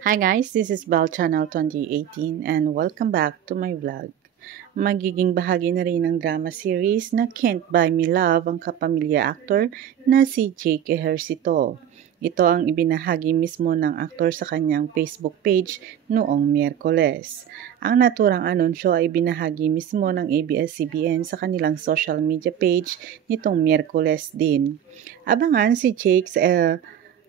Hi guys, this is Bal Channel 2018 and welcome back to my vlog. Magiging bahagi na rin ng drama series na Can't Buy Me Love ang kapamilya actor na si Jake Ejercito. Ito ang ibinahagi mismo ng aktor sa kanyang Facebook page noong Miyerkules. Ang naturang anunsyo ay binahagi mismo ng ABS-CBN sa kanilang social media page nitong Miyerkules din. Abangan si Jake's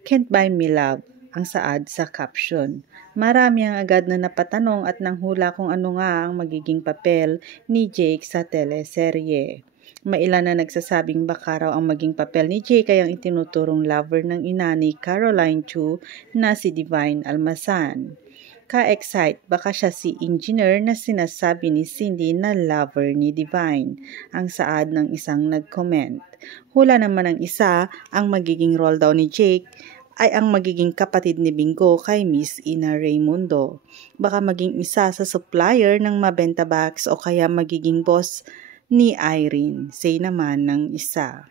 Can't Buy Me Love ang saad sa caption. Marami ang agad na napatanong at nanghula kung ano nga ang magiging papel ni Jake sa teleserye. Mailan na nagsasabing baka raw ang maging papel ni Jake ay ang itinuturong lover ng ina ni Caroline Chu na si Divine Almasan. Ka-excite, baka siya si engineer na sinasabi ni Cindy na lover ni Divine, ang saad ng isang nag-comment. Hula naman ng isa, ang magiging role daw ni Jake ay ang magiging kapatid ni Bingo kay Miss Ina Raimundo. Baka maging isa sa supplier ng Mabenta Box o kaya magiging boss ni Irene, say naman ng isa.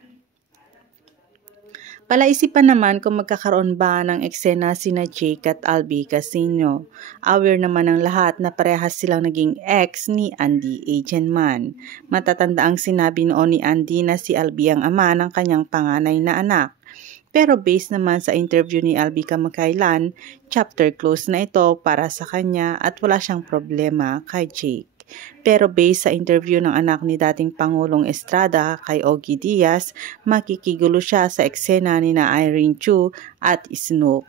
Palaisipan naman kung magkakaroon ba ng eksena sina Jake at Albi Casino. Aware naman ng lahat na parehas silang naging ex ni Andy Agenman. Matatanda ang sinabi noon ni Andy na si Albi ang ama ng kanyang panganay na anak. Pero based naman sa interview ni Albi kamakailan, chapter close na ito para sa kanya at wala siyang problema kay Jake. Pero based sa interview ng anak ni dating Pangulong Estrada kay Ogie Diaz, makikigulo siya sa eksena ni na Irene Chu at Snoop.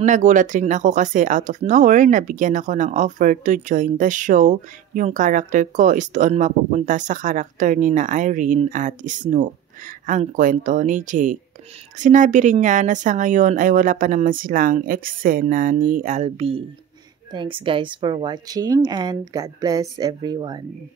Nagulat rin ako kasi out of nowhere nabigyan ako ng offer to join the show. Yung character ko is doon mapupunta sa character ni na Irene at Snoop. Ang kwento ni Jake. Sinabi rin niya na sa ngayon ay wala pa naman silang eksena ni Albi. Thanks guys for watching and God bless everyone.